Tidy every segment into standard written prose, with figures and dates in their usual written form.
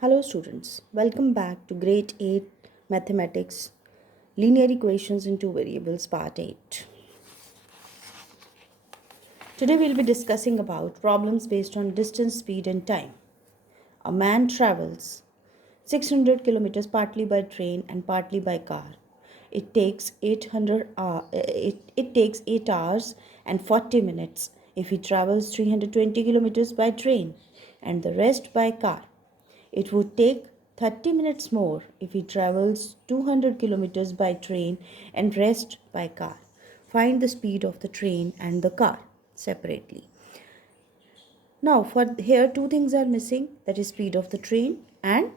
Hello students, welcome back to Grade 8 Mathematics Linear Equations in Two Variables Part 8. Today we'll be discussing about problems based on distance, speed and time. A man travels 600 kilometers partly by train and partly by car. It takes 8 hours and 40 minutes if he travels 320 kilometers by train and the rest by car. It would take 30 minutes more if he travels 200 kilometers by train and rest by car. Find the speed of the train and the car separately. Now for here two things are missing, that is speed of the train and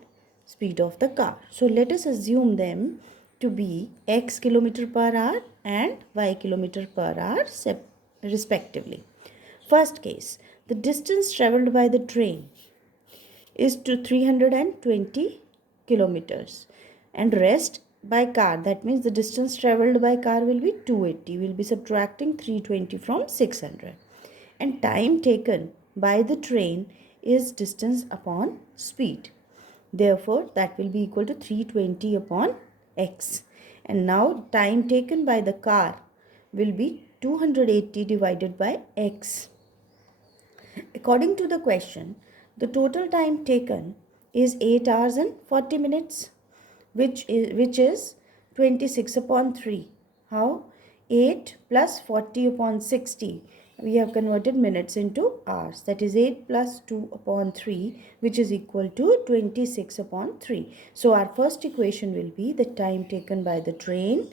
speed of the car. So let us assume them to be x kilometer per hour and y kilometer per hour respectively. First case, the distance traveled by the train is to 320 kilometers and rest by car, that means the distance traveled by car will be 280. We will be subtracting 320 from 600 and time taken by the train is distance upon speed, therefore that will be equal to 320 upon x. And now time taken by the car will be 280 divided by x. According to the question, the total time taken is 8 hours and 40 minutes, which is 26 upon 3. How? 8 plus 40 upon 60. We have converted minutes into hours. That is 8 plus 2 upon 3, which is equal to 26 upon 3. So our first equation will be the time taken by the train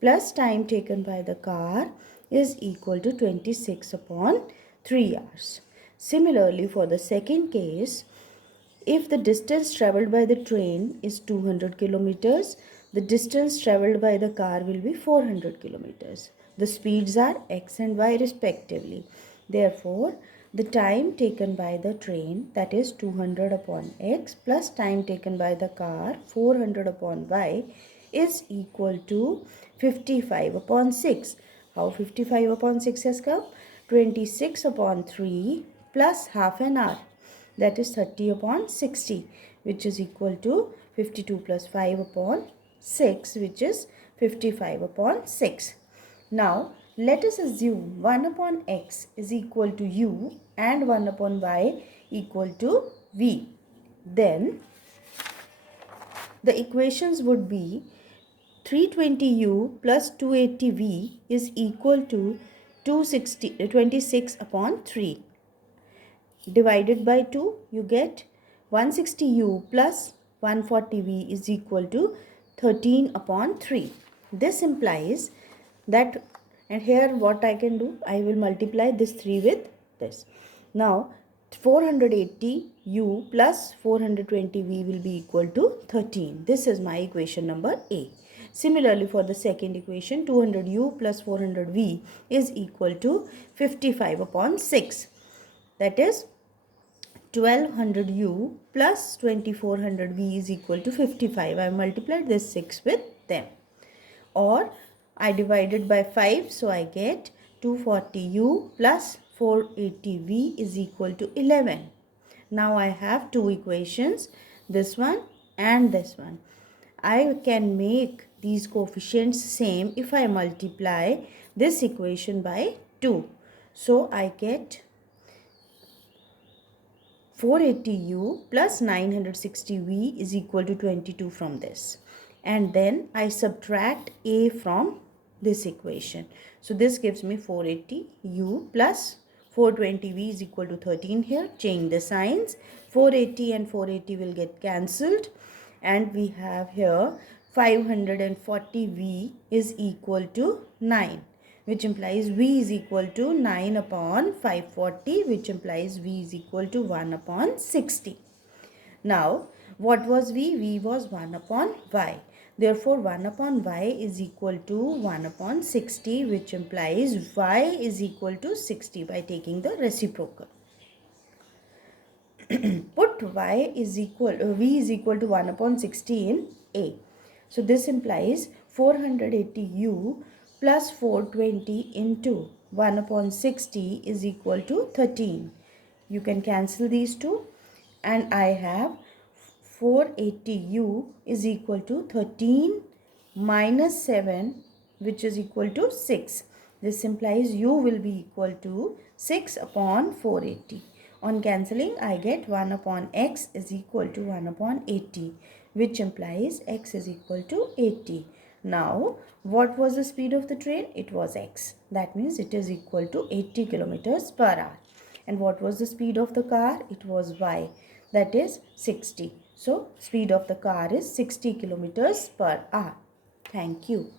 plus time taken by the car is equal to 26 upon 3 hours. Similarly, for the second case, if the distance traveled by the train is 200 kilometers, the distance traveled by the car will be 400 kilometers. The speeds are x and y respectively. Therefore, the time taken by the train, that is 200 upon x, plus time taken by the car, 400 upon y, is equal to 55 upon 6. How 55 upon 6 has come? 26 upon 3 plus half an hour, that is 30 upon 60, which is equal to 52 plus 5 upon 6, which is 55 upon 6. Now let us assume 1 upon x is equal to u and 1 upon y equal to v. Then the equations would be 320u plus 280v is equal to 26 upon 3. Divided by 2, you get 160u plus 140v is equal to 13 upon 3. This implies that, and here what I can do, I will multiply this 3 with this. Now 480u plus 420v will be equal to 13. This is my equation number A. Similarly, for the second equation, 200u plus 400v is equal to 55 upon 6. That is 1200u plus 2400v is equal to 55. I multiplied this 6 with them. Or I divided by 5, so I get 240u plus 480v is equal to 11. Now I have two equations, this one and this one. I can make these coefficients same if I multiply this equation by 2. So I get 480u plus 960v is equal to 22 from this. And then I subtract a from this equation. So this gives me 480u plus 420v is equal to 13 here. Change the signs. 480 and 480 will get cancelled. And we have here 540v is equal to 9. Which implies v is equal to 9 upon 540, which implies v is equal to 1 upon 60. Now, what was v? v was 1 upon y. Therefore, 1 upon y is equal to 1 upon 60, which implies y is equal to 60 by taking the reciprocal. Put y is equal, v is equal to 1 upon 60 in A. So, this implies 480u plus 420 into 1 upon 60 is equal to 13. You can cancel these two and I have 480u is equal to 13 minus 7, which is equal to 6. This implies u will be equal to 6 upon 480. On cancelling, I get 1 upon x is equal to 1 upon 80, which implies x is equal to 80. Now, what was the speed of the train? It was x. That means it is equal to 80 kilometers per hour. And what was the speed of the car? It was y. That is 60. So, speed of the car is 60 kilometers per hour. Thank you.